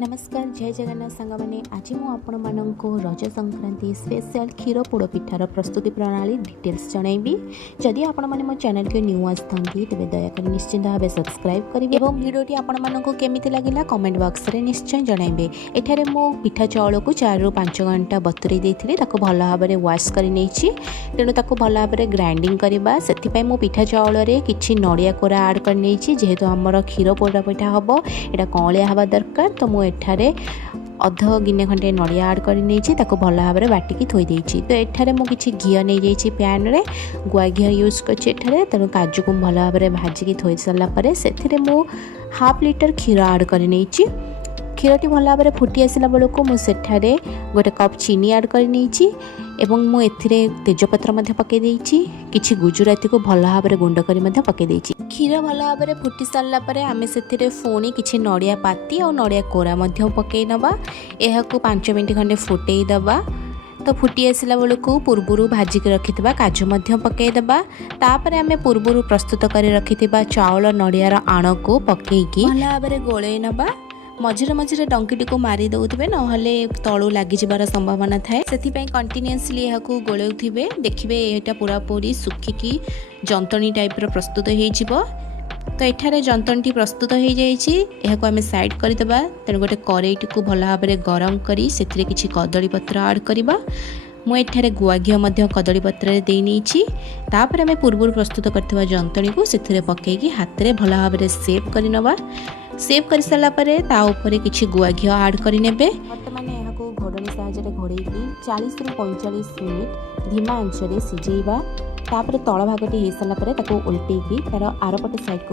नमस्कार जय जगन्नाथ सांग मैंने आज मुझे रज संक्रांति स्पेशल क्षीर पोड़ पिठार प्रस्तुति प्रणाली डिटेल्स जनइबी। जदि आपण मैंने मो चैनल के न्यू आसता तेज दयाकोरी निश्चिंत भाव सब्सक्राइब करेंगे और भिडियोटी आपको केमी लगे कमेंट बॉक्स में निश्चय जनइबे। एठारे मो पिठा चाउल को 4 ରୁ 5 घंटा बतुरी देती भल भाव में वाश कर तेणु भल भाव में ग्राइंडिंग करवा से मो पिठा चाउल किसी नड़िया कोरा आड कर जेहेतु आमर क्षीर पोड़ पिठा हम यहाँ कौलिया हवा दरकार तो मुझे अध गिने खंडे नड़िया आड कर भल भाव में बाटिकी थोड़ी तो एठारे मु किछि घी नहीं जाइए पैन रे गुआ घी यूज कर तेणु काजू को भल भाव में भाजिकी थोड़ी सारापर से हाफ लीटर क्षीर आड कर क्षीरटी भल भाव में फुटी आसला बेलू मुझे गोटे कप चीनी आड कर मुझे तेजपत्र पकई किसी गुजराती को भल भाव में गुंड कर पकई क्षीर भल भाव में फुटी सारापर आम से पुणी किसी नड़िया पाती और नड़िया कोरा पकई नवा यह 5 मिनट खंडे फुटई दबा तो फुटी आसला बेलू पूर्वर भाजिक रखि काजू पकईदबा तापर आम पूर्वर प्रस्तुत कर रखि चाउल नड़ियार आण को पकईकी भल भाव में गोलई नवा मझिरे मझिरे डंकीटी को मारी दौथे ना तलू लग जबार संभावना थाए से कंटिन्यूअसली यहाँ गोलौथे देखिए यहाँ पूरा पूरी सुखिकी जंतणी टाइप प्रस्तुत हो तो एठारे जंतणी प्रस्तुत हो जाए आम साइड करदे तेणु गोटे कड़ईटी को भल भाव में गरम कर किसी कदली पत्र आड करवा मुझे गुआ घी कदली पत्र तापर आम पूर्व प्रस्तुत कर जंतणी को से पकईकी हाथ में भल भाव में सेव करनवा सेव कर सारापर किसी गुआ घी आड करने बर्तमान यहाँ घोड़नी साहाଯ୍य घोड़े 40 ରୁ 45 मिनिट धीमा आंचरे सिझेवा तापर तल भागटी हो सारापर उल्टेकी तार आरपट साइड को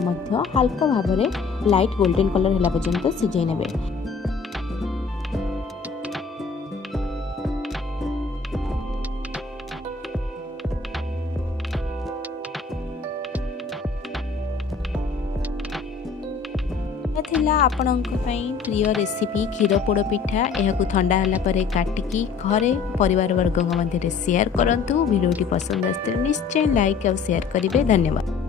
हल्का भाव में लाइट गोल्डन कलर है पर्यंत सिझे ने थिला आपणक प्रिय रेसिपी क्षीर पोड़ पिठा यह ठंडा है काटिकी घरे परिवार वर्ग मध्य शेयर करूँ। वीडियोटी पसंद आसते निश्चय लाइक और शेयर करेंगे। धन्यवाद।